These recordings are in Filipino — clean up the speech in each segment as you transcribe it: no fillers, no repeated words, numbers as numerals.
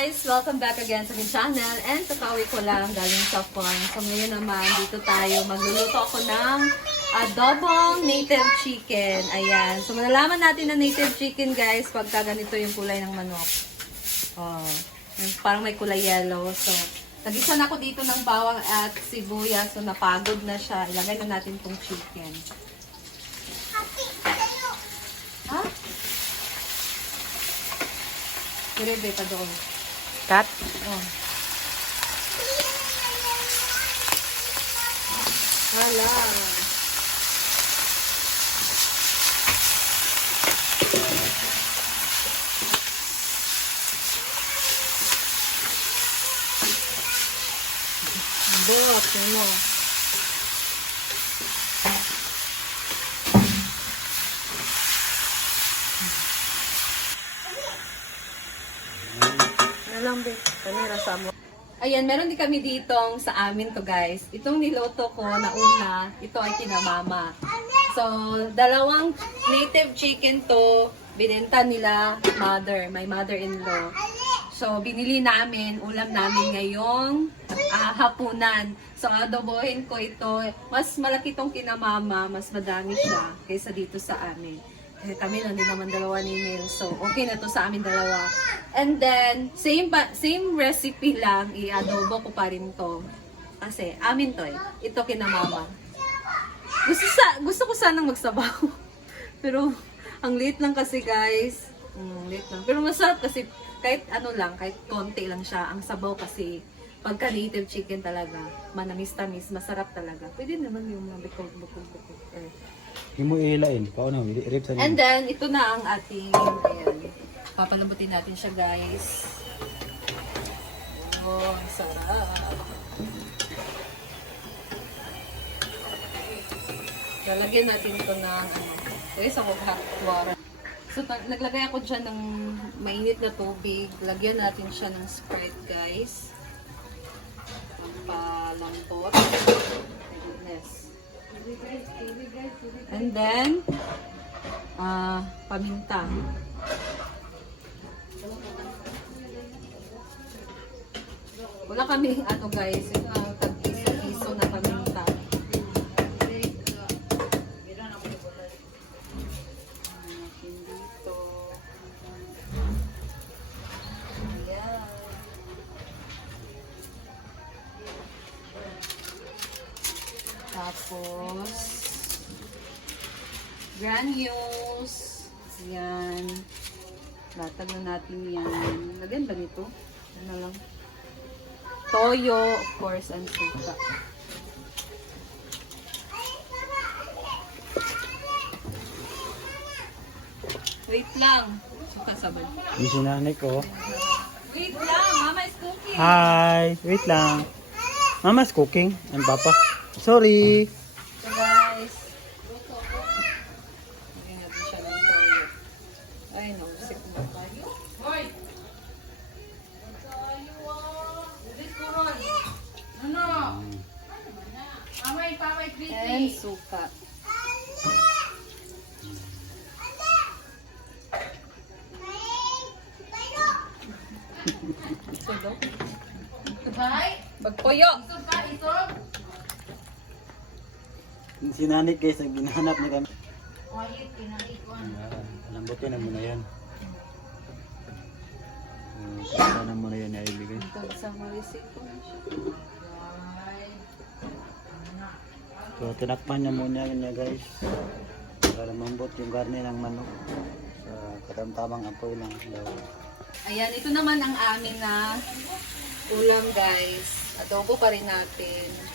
guys! Welcome back again sa aking channel. And kakauwi ko lang galing sa farm. So ngayon naman, dito tayo. Magluluto ako ng adobong native chicken. Ayan. So malalaman natin na native chicken guys pagka ganito yung kulay ng manok. Oh, parang may kulay yellow. So, nag-isa na ako dito ng bawang at sibuyas. So napagod na siya. Ilagay na natin tong chicken. Ha? Direbe pa doon. Cut? Oh. Hala. Bot, ano? Ayan, meron din kami ditong sa amin to guys. Itong niloto ko na una, ito ay kinamama. So, dalawang native chicken to, binenta nila my mother-in-law. So, binili namin, ulam namin ngayong hapunan. So, adobohin ko ito. Mas malaki tong kinamama, mas madami siya kaysa dito sa amin. Eh, kami lang din naman dalawa ni Neil. So, okay na to sa amin dalawa. And then, same recipe lang, i-adobo ko pa rin to. Kasi, amin to eh. Ito kina mama. Gusto ko sanang magsabaw. Pero, ang late lang kasi guys. Late lang. Pero masarap kasi, kahit ano lang, kahit konti lang siya. Ang sabaw kasi, pagka native chicken talaga, manamis-tamis, masarap talaga. Pwede naman yung mga bukog-bukog. Hindi mo ilain. Paano? Rip sa And then, ito na ang ating, ayan, papalambutin natin siya guys. Oh, ang sarap. Lalagyan natin ito ng, guys, ako hot water. So, naglagay ako dyan ng mainit na tubig. Lagyan natin siya ng Sprite guys. Pampalambot. My goodness. And then, paminta. Wala kaming ano guys, yung tag-iso na paminta. Dito. Ayan. Tapos, granules. Yan. Latag na natin yan. Lagyan ba nito? Ano lang? Toyo, of course, and suka. Wait lang. Suka sabay. Yung sinanay ko. Wait lang. Mama is cooking. Hi! Wait lang. Mama's cooking. And Papa. Sorry! So guys, luto ko. Lagyan natin siya ng toyo. Ay, nausik na tayo. Hoy! Tayo Ubis ko ron. Ano? Mamay, pamay, pretty. And suka. Sudo. Bagpoyo. Yung sinanay guys, ang ginahanap niya kami. Quiet, pinarikon. Lambutin na muna yan. Kaya na muna yan naibigay. Ito, isang marisito. So, tinakpan niya muna niya guys. Para mambot yung karne ng manok. Sa katamtamang apoy lang daw. Ayan, ito naman ang amin na ulam guys. Adobo pa rin natin.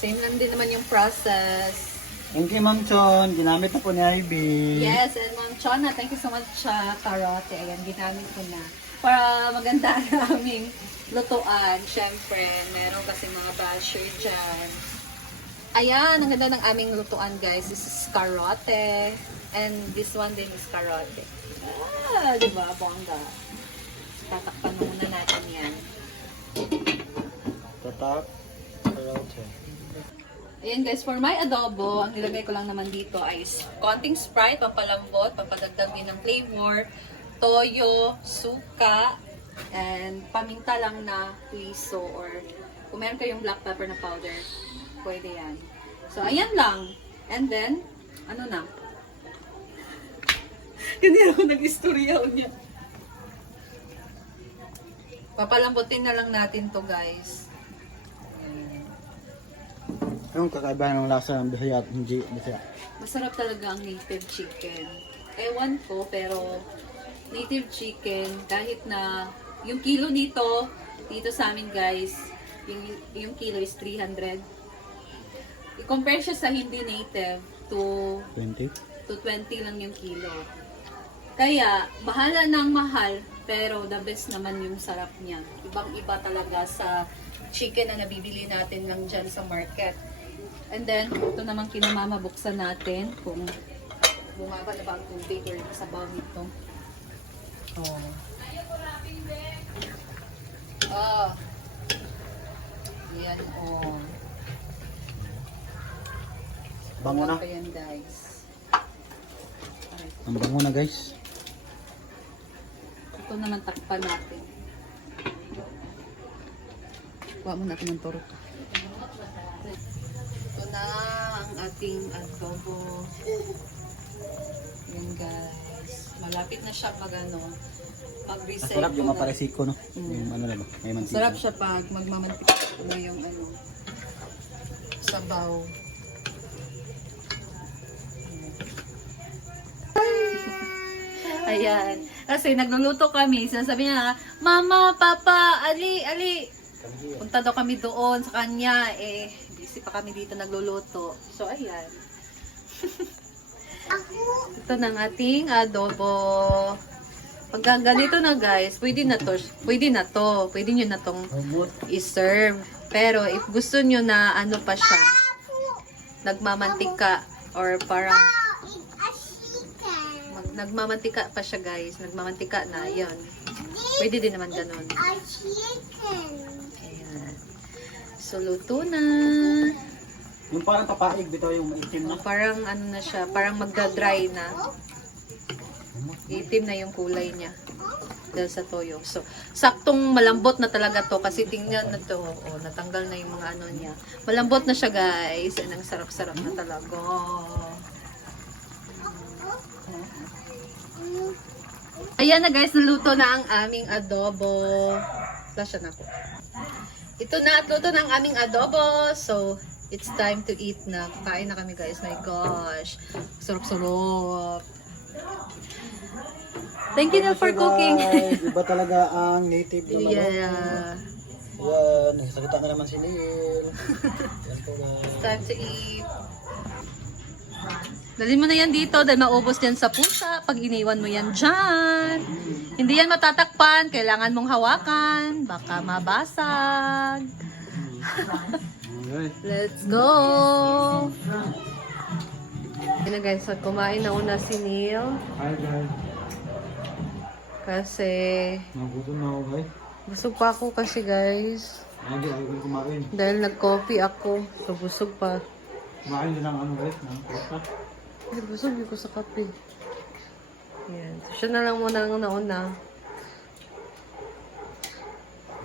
Same lang din naman yung process. Thank you Ma'am Chon. Ginamit na po ni Ivy. Yes, and Ma'am Chona, thank you so much sa karote. Ayan, ginamit ko na. Para maganda ang aming lutuan. Siyempre, meron kasi mga basher dyan. Ayan, ang ganda ng aming lutuan guys. This is karote. And this one din is karote. Ah, diba? Bongga. Tatakpan muna natin yan. Tatak. Karote. Ayan guys, for my adobo, ang nilagay ko lang naman dito ay konting Sprite, pampalambot, pampadagdag din ng flavor, toyo, suka, And paminta lang na huiso or kung meron kayong black pepper na powder, pwede yan. So, ayan lang. And then, ano na? Ganyan ako nag-istorya niya. Papalambutin na lang natin to, guys. Anong kakaibahan ng lasa ng Bisaya at hindi Bisaya? Masarap talaga ang native chicken. Ewan ko, pero native chicken, kahit na yung kilo nito, dito sa amin guys, yung kilo is 300. I-compare siya sa hindi native to 20? 20 lang yung kilo. Kaya, bahala ng mahal, pero the best naman yung sarap niya. Ibang-iba talaga sa chicken na nabibili natin lang dyan sa market. And then, ito naman kinamamabuksan natin kung bumaba na ba ang tubig or sabaw nito. Oh. Oh. Yan, oh. Bango na. Pa yan, guys. Ang bango na guys. Ito naman takpan natin. Kuha mo natin ng toro. Ito na ang ating adobo. Yan guys. Malapit na siya pag mag-reset. Masarap yung maparesiko no? Yung ano na ba? May mantika. Sarap siya pag magmamantika na yung sabaw. Ayan. Kasi nagluluto kami. Sinasabi niya, Mama, Papa, Ali, Ali. Punta daw kami doon sa kanya. Busy pa kami dito nagluluto. So, ayan. Ito na ang ating adobo. Pag ganito na guys, pwede na to. Pwede na to. Pwede nyo na tong i-serve. Pero if gusto nyo na ano pa siya, nagmamantika or parang nagmamantika pa siya guys. Nagmamantika na. Yan. Pwede din naman ganun. Ayan. So, luto na. Yung parang papaig bitaw yung maitim na. Parang ano na siya. Parang magda-dry na. Itim na yung kulay niya. Dahil sa toyo. So, saktong malambot na talaga to. Kasi tingnan na to. Oh, natanggal na yung mga ano niya. Malambot na siya guys. And ang sarap-sarap na talaga. Ayan na guys, naluto na ang aming adobo. Flash na po. Ito na at luto na ang aming adobo. So, it's time to eat na. Kain na kami guys. My gosh. Sarap-sarap. Thank you na for cooking. Iba talaga ang native na manok. Yeah. Yan, nagsasalita nga naman si Neil. Yan po guys. It's time to eat. Dalhin mo na yan dito dahil maubos yan sa pusa pag iniwan mo yan dyan. Hindi yan matatakpan. Kailangan mong hawakan. Baka mabasag. Okay. Let's go! Yan na guys, kumain na una si Neil. Hi guys. Kasi Nagutom na ako guys. busog pa ako kasi guys. Hindi, ayaw ko kumain. Dahil nag-coffee ako. So busog pa. Kumain din ng ano guys, ng pasta. Ay, busog ko sa kape. Yan. So, siya na lang muna ang nauna.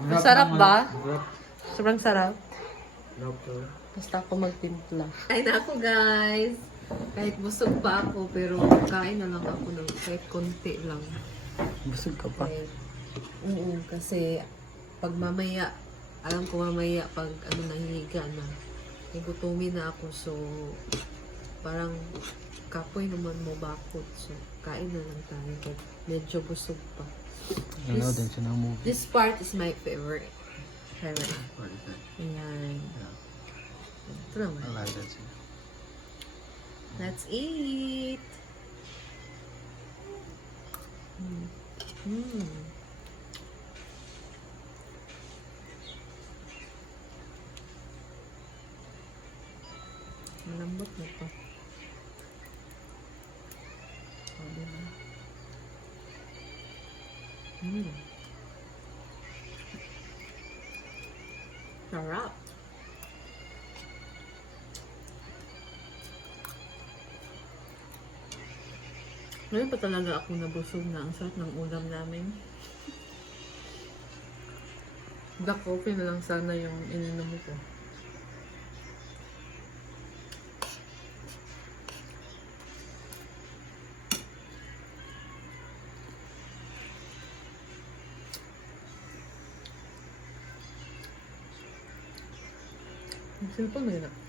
Masarap ba? Sobrang sarap. Basta ako magtimpla. Kain na ako guys. Kahit busog pa ako, pero kain na lang ako ng kahit konti lang. Busog ka pa. Oo, kasi pag mamaya, alam ko mamaya pag ano nahihiga na, gugutumin na ako. So, parang kapoy naman mo bakot. So, kain na lang tayo. Kahit medyo busog pa. Ano din siya ng movie. This part is my favorite. Ayan. Ito naman. I like that too. Let's eat! Malambot na to. O, diba? Sarap! Ngayon pa talaga ako nabusog na. Ang sarap ng ulam namin. Black coffee na lang sana yung ininom ko. Yung cellphone na yun ah.